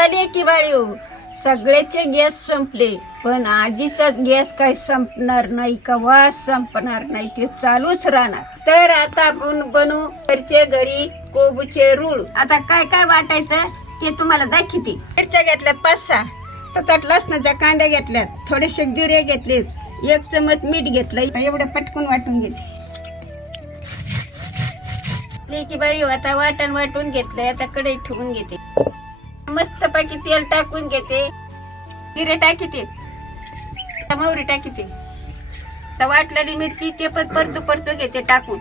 झाली की बाळीव सगळ्याचे गॅस संपले, पण आजीचा गॅस काही संपणार नाही, कवाच संपणार नाही, ते चालूच राहणार. तर आता आपण बनवू घरचे घरी कोबूचे रूळ. आता काय काय वाटायचं ते तुम्हाला दाखवते. मिरच्या घेतल्यात 5-6, 7-8 लसणाच्या कांड्या घेतल्यात, थोडेसे जिरे घेतलेत, 1 चमच मीठ घेतलं. एवढं पटकून वाटून घेते. लेकी बाई आता वाटून घेतलंय. आता कढई ठेवून घेते. मस्त पैकी तेल टाकून घेते. जिरे टाकीते, मोहरी टाकीते, तर वाटलेली मिरची ते पण परतू घेते टाकून.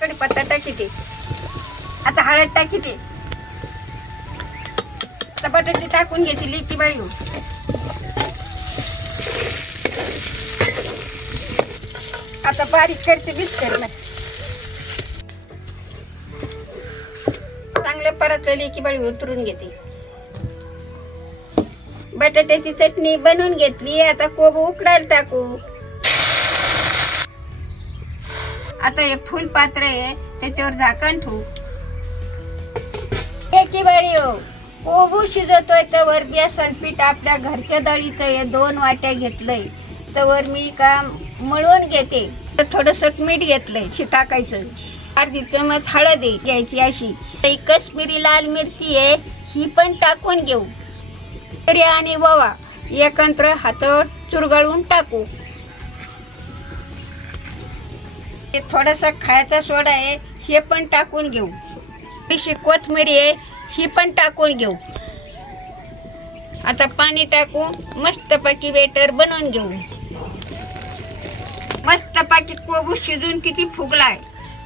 कढीपत्ता टाकीते. आता हळद टाकीते. आता बटाटे टाकून घेते. लेकी बाई आता बारीक करते मिक्सरला. चांगले परतलेली की बाई उतरून घेते. बटाट्याची चटणी बनवून घेतली. आता कोबू उकडायला टाकू. आता हे फुल पात्र आहे, त्याच्यावर झाकण ठेवू. एकी बाळी कोबू शिजतोय तवर बेसन पीठ आपल्या घरच्या डाळीचं हे 2 वाट्या घेतलंय. तवर मी का मळून घेते. थोडंसं मीठ घेतलंय टाकायचं. अर्धी चमच हळद घ्यायची अशी. कश्मीरी लाल मिरची आहे, ही पण टाकून घेऊ. जिरे आणि ओवा एकत्र हातावर चुरगळून टाकू. थोडासा खायचा सोडा आहे, हे पण टाकून घेऊ. थोडीशी कोथिंबीर आहे, ही पण टाकून घेऊ. आता पाणी टाकू. मस्तपैकी बेटर बनवून घेऊ. मस्तपैकी कोबू शिजून किती फुगलाय.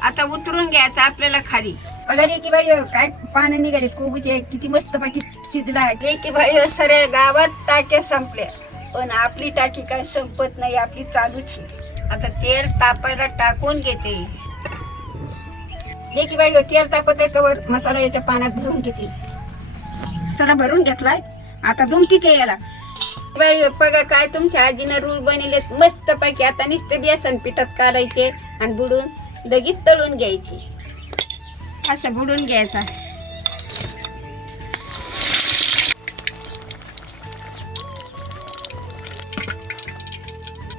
आता उतरून घ्यायचा आपल्याला खाली. बघा की बाई काय पाणी निघाले. कोबूचे किती मस्तपैकी शिजला. की बाई सरे गावात टाक्या संपल्या, पण आपली टाकी काय संपत नाही, आपली चालूच आहे. आता तेल तापायला टाकून घेते. लेकी बाई तेल तापत आहे तर मसाला याच्या पाण्यात भरून घेते. चला भरून घेतलाय. आता दुमतीचे याला बाई बघा काय तुमच्या आजीनं रूळ बनवलेत मस्तपैकी. आता नुसते बेसन पिठात काढायचे आणि बुडून लगेच तळून घ्यायची. असं बुडून घ्यायचा.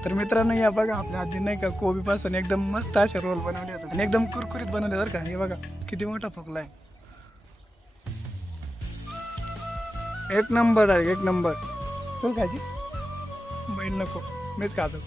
तर मित्रांनो या बघा आपल्या आजी नाही का कोबी पासून एकदम मस्त असे रोल बनवले होते आणि एकदम कुरकुरीत बनवले बरं का. हे बघा किती मोठा फुगला आहे. एक नंबर आहे, एक नंबर. तू खायची बैल नको, मीच खातो.